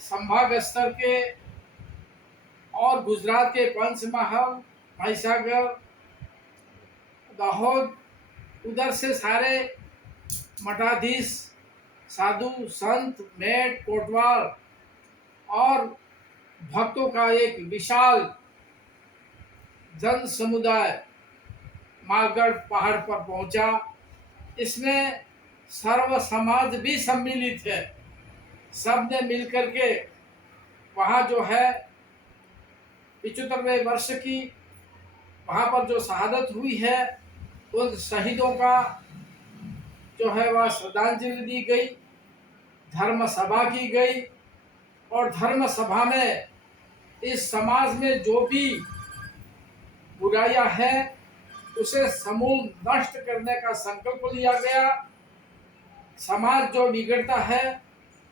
संभाग स्तर के और गुजरात के पंचमहल, महिसागर, दाहोद, उधर से सारे मठाधीश, साधु संत, मेट, कोटवाल और भक्तों का एक विशाल जन समुदाय मालगढ़ पहाड़ पर पहुंचा। इसमें सर्व समाज भी सम्मिलित है। सब ने मिलकर के वहाँ जो है 75वें वर्ष की वहाँ पर जो शहादत हुई है उन शहीदों का जो है वह श्रद्धांजलि दी गई, धर्म सभा की गई और धर्म सभा में इस समाज में जो भी बुराइयां हैं उसे समूल नष्ट करने का संकल्प लिया गया। समाज जो बिगड़ता है,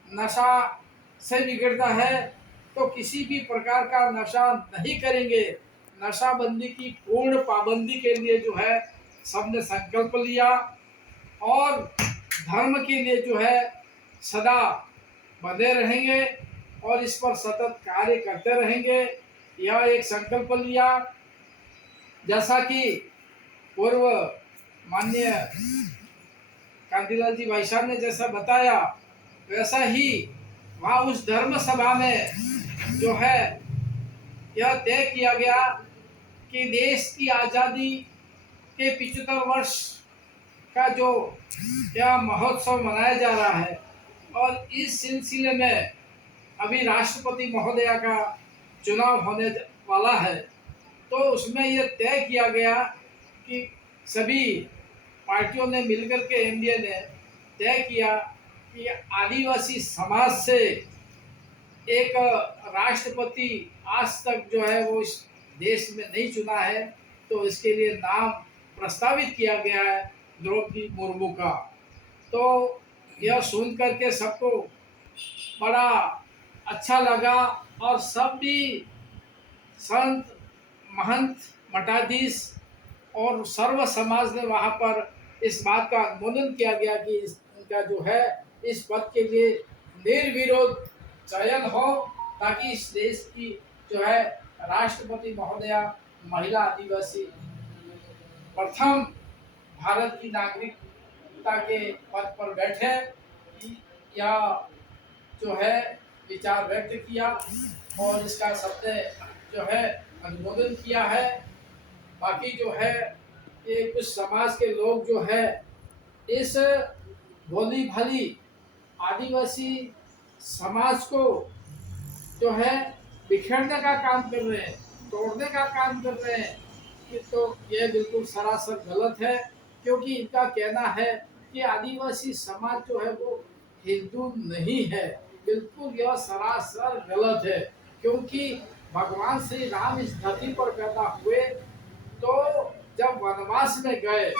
नशा से बिगड़ता है, तो किसी भी प्रकार का नशा नहीं करेंगे। नशाबंदी की पूर्ण पाबंदी के लिए जो है सबने संकल्प लिया और धर्म के लिए जो है सदा बंधे रहेंगे और इस पर सतत कार्य करते रहेंगे। यह एक संकल्प लिया। जैसा कि पूर्व माननीय कांतिलाल जी भाई साहब ने जैसा बताया, वैसा ही वहाँ उस धर्म सभा में जो है यह तय किया गया कि देश की आज़ादी के 75 वर्ष का जो यह महोत्सव मनाया जा रहा है और इस सिलसिले में अभी राष्ट्रपति महोदया का चुनाव होने वाला है, तो उसमें यह तय किया गया कि सभी पार्टियों ने मिलकर के एनडीए ने तय किया कि आदिवासी समाज से एक राष्ट्रपति आज तक जो है वो इस देश में नहीं चुना है, तो इसके लिए नाम प्रस्तावित किया गया है द्रौपदी मुर्मू का। तो यह सुन करके सबको बड़ा अच्छा लगा और सब भी संत, महंत, मठाधीश और सर्व समाज ने वहाँ पर इस बात का अनुमोदन किया गया कि इनका जो है इस पद के लिए निर्विरोध चयन हो, ताकि इस देश की जो है राष्ट्रपति महोदया महिला आदिवासी प्रथम भारत की नागरिकता के पद पर बैठे। या जो है विचार व्यक्त किया और इसका सबने जो है अनुमोदन किया है। बाकी जो है ये कुछ समाज के लोग जो है इस भोली भाली आदिवासी समाज को जो है बिखेरने का काम कर रहे हैं, तोड़ने का काम कर रहे हैं, कि तो यह बिल्कुल सरासर गलत है। क्योंकि इनका कहना है कि आदिवासी समाज जो है वो हिंदू नहीं है। बिल्कुल यह सरासर गलत है, क्योंकि भगवान श्री राम इस धरती पर पैदा हुए तो जब वनवास में गए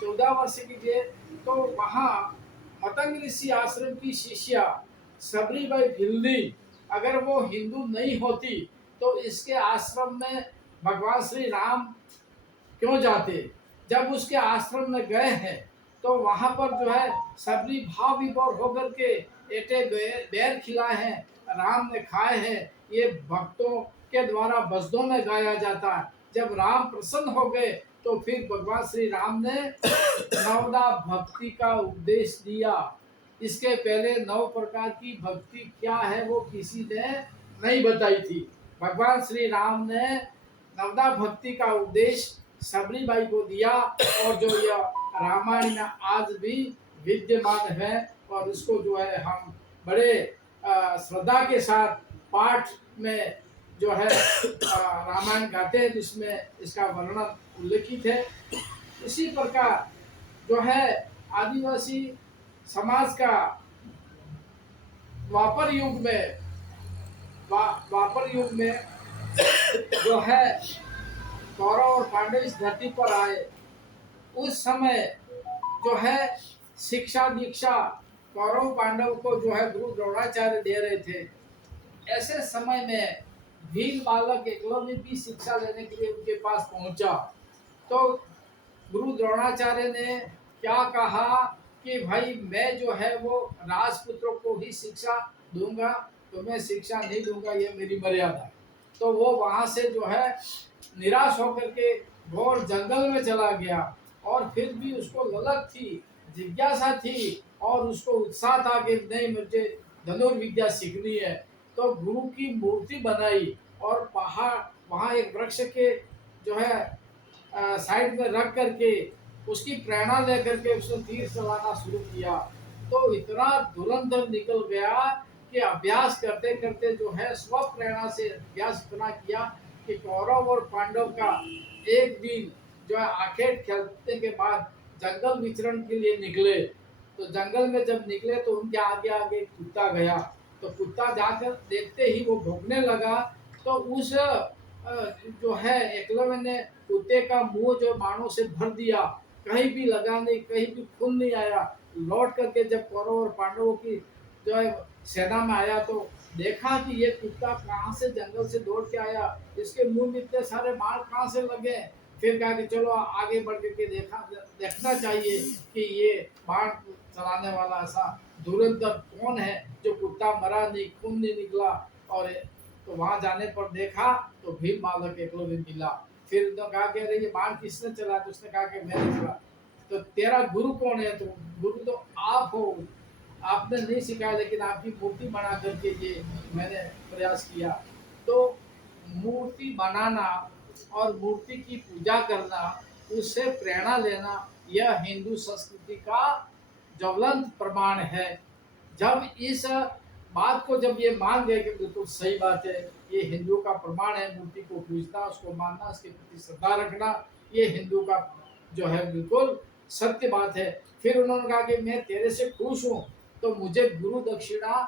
14 वर्ष की थे, तो वहाँ मतंग ऋषि आश्रम की शिष्या सबरीबाई भिल्ली अगर वो हिंदू नहीं होती तो इसके आश्रम में भगवान श्री राम क्यों जाते। जब उसके आश्रम में गए हैं तो वहाँ पर जो है सबरी भाव विभोर होकर के एटे बैर खिलाए हैं, राम ने खाए हैं। ये भक्तों के द्वारा बजदों में गाया जाता है। जब राम प्रसन्न हो गए तो फिर भगवान श्री राम ने नवदा भक्ति का उपदेश दिया। इसके पहले 9 प्रकार की भक्ति क्या है वो किसी ने नहीं बताई थी। भगवान श्री राम ने नवदा भक्ति का उपदेश सबरीबाई को दिया और जो यह रामायण में आज भी विद्यमान है और इसको जो है हम बड़े श्रद्धा के साथ पाठ में जो है रामायण गाते हैं, जिसमें इसका वर्णन उल्लेखित है। इसी प्रकार जो है आदिवासी समाज का द्वापर युग में जो है कौरव और पांडव इस धरती पर आए, उस समय जो है शिक्षा दीक्षा कौरव पांडव को जो है गुरु द्रोणाचार्य दे रहे थे। ऐसे समय में भील बालक एकलव्य भी शिक्षा लेने के लिए उनके पास पहुंचा, तो गुरु द्रोणाचार्य ने क्या कहा कि भाई मैं जो है वो राजपुत्रों को ही शिक्षा दूंगा, तो मैं शिक्षा नहीं दूंगा, ये मेरी मर्यादा है। तो वो वहाँ से जो है निराश होकर के घोर जंगल में चला गया। और फिर भी उसको ललक थी, जिज्ञासा थी और उसको उत्साह था कि नहीं, मुझे धनुर्विद्या सीखनी है। तो गुरु की मूर्ति बनाई और पहाड़ वहाँ एक वृक्ष के जो है साइड में रख करके उसकी प्रेरणा लेकर के उसने तीर चलाना शुरू किया। तो इतना धुरंधर निकल गया कि अभ्यास करते करते जो है स्व प्रेरणा से अभ्यास इतना किया कि कौरव और पांडव का एक दिन जो है आखेट खेलने के बाद जंगल विचरण के लिए निकले। तो जंगल में जब निकले तो उनके आगे आगे कुत्ता गया। तो कुत्ता जाकर देखते ही वो भौंकने लगा। तो उस जो है एकलव्य ने कुत्ते का मुंह जो बाणों से भर दिया, कहीं भी लगा नहीं, कहीं भी खून नहीं आया। लौट करके जब कौरव और पांडवों की जो है सेना में आया तो देखा कि ये कुत्ता कहाँ से जंगल से दौड़ के आया, इसके मुंह में इतने सारे बाण कहाँ से लगे। फिर कहा कि चलो आगे बढ़ करके देखना चाहिए कि ये बाण चलाने वाला ऐसा धुरंधर कौन है जो कुत्ता मरा नहीं, खून नहीं निकला। और तो वहां जाने पर देखा तो भीम बालक एकलव्य मिला। फिर तो कहा कि अरे ये बाण किसने चला, तो उसने कहा कि मैंने चला। तो तेरा गुरु कौन है? तो गुरु तो आप हो, आपने नहीं सिखाया, लेकिन आपकी मूर्ति बना करके ये मैंने प्रयास किया। तो मूर्ति बनाना और मूर्ति की पूजा करना, उससे प्रेरणा लेना, यह हिंदू संस्कृति का ज्वलंत प्रमाण है। जब इस बात को जब ये मान गए कि बिल्कुल सही बात है, ये हिंदू का प्रमाण है, मूर्ति को पूजना, उसको मानना, उसके प्रति श्रद्धा रखना, ये हिंदू का जो है बिल्कुल सत्य बात है। फिर उन्होंने कहा कि मैं तेरे से खुश हूँ, तो मुझे गुरु दक्षिणा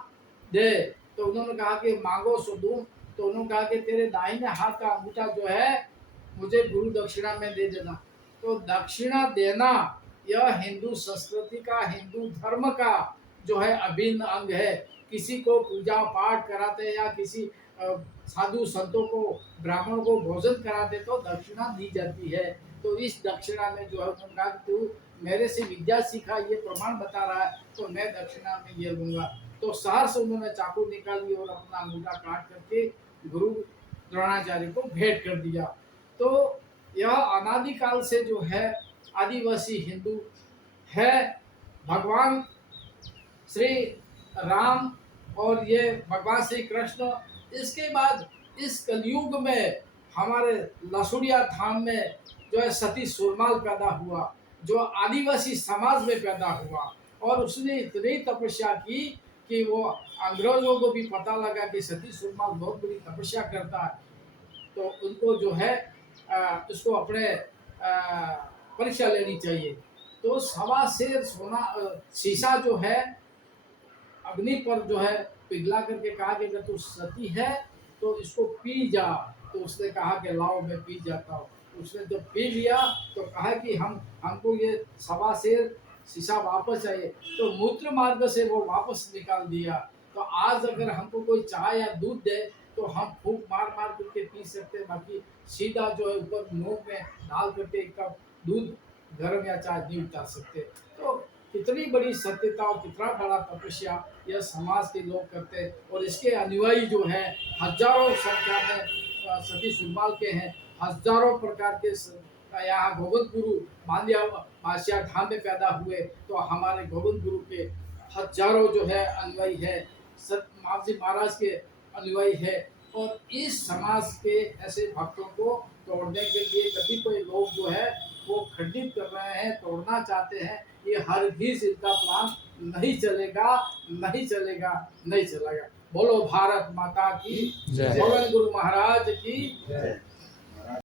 दे। तो उन्होंने कहा कि मांगो सो दूं। तो उन्होंने कहा कि तेरे दाहिने हाथ का अंगूठा जो है मुझे गुरु दक्षिणा में दे देना। तो दक्षिणा देना यह हिंदू संस्कृति का, हिंदू धर्म का जो है अभिन्न अंग है। किसी को पूजा पाठ कराते या किसी साधु संतों को, ब्राह्मण को भोजन कराते तो दक्षिणा दी जाती है। तो इस दक्षिणा में जो है उन्होंने कहा कि तू मेरे से विद्या सीखा, ये प्रमाण बता रहा है, तो मैं दक्षिणा में ये लूंगा। तो शहर से उन्होंने चाकू निकाली और अपना अंगूठा काट करके गुरु द्रोणाचार्य को भेंट कर दिया। तो यह अनादिकाल से जो है आदिवासी हिंदू है। भगवान श्री राम और ये भगवान श्री कृष्ण, इसके बाद इस कलयुग में हमारे लसुड़िया धाम में जो है सती सुरमाल पैदा हुआ, जो आदिवासी समाज में पैदा हुआ। और उसने इतनी तपस्या की कि वो अंग्रेजों को भी पता लगा कि सती सुरमाल बहुत बड़ी तपस्या करता है, तो उनको जो है उसको अपने परीक्षा लेनी चाहिए। तो सवा शेर सोना शीशा जो है अग्नि पर जो है पिघला करके कहा कि अगर तू सती है तो इसको पी जा। तो उसने कहा कि लाओ मैं पी जाता हूँ। उसने जब पी लिया तो कहा कि हमको ये सवा शेर शीशा वापस चाहिए। तो मूत्र मार्ग से वो वापस निकाल दिया। तो आज अगर हमको कोई चाय या दूध दे तो हम फूंक मार मार करके पी सकते हैं, बाकी सीधा जो है ऊपर मुंह में डाल करके एक कप दूध गर्म या चाय नहीं उतार सकते। तो कितनी बड़ी सत्यता और कितना बड़ा तपस्या यह समाज के लोग करते हैं। और इसके अनुयायी जो है हजारों संख्या में सती सुरमाल के हैं। हजारों प्रकार के यहाँ गोविंद गुरु मांदिया बादशाह धाम में पैदा हुए, तो हमारे गोविंद गुरु के हजारों जो है अनुयायी है, मावजी महाराज के अनुयायी है। और इस समाज के ऐसे भक्तों को तोड़ने के लिए कतिपय लोग जो है वो खंडित कर रहे हैं, तोड़ना चाहते हैं। ये हरगिज़ इनका प्लान नहीं चलेगा, नहीं चलेगा, नहीं चलेगा। बोलो भारत माता की जय, गोविंद गुरु महाराज की जय।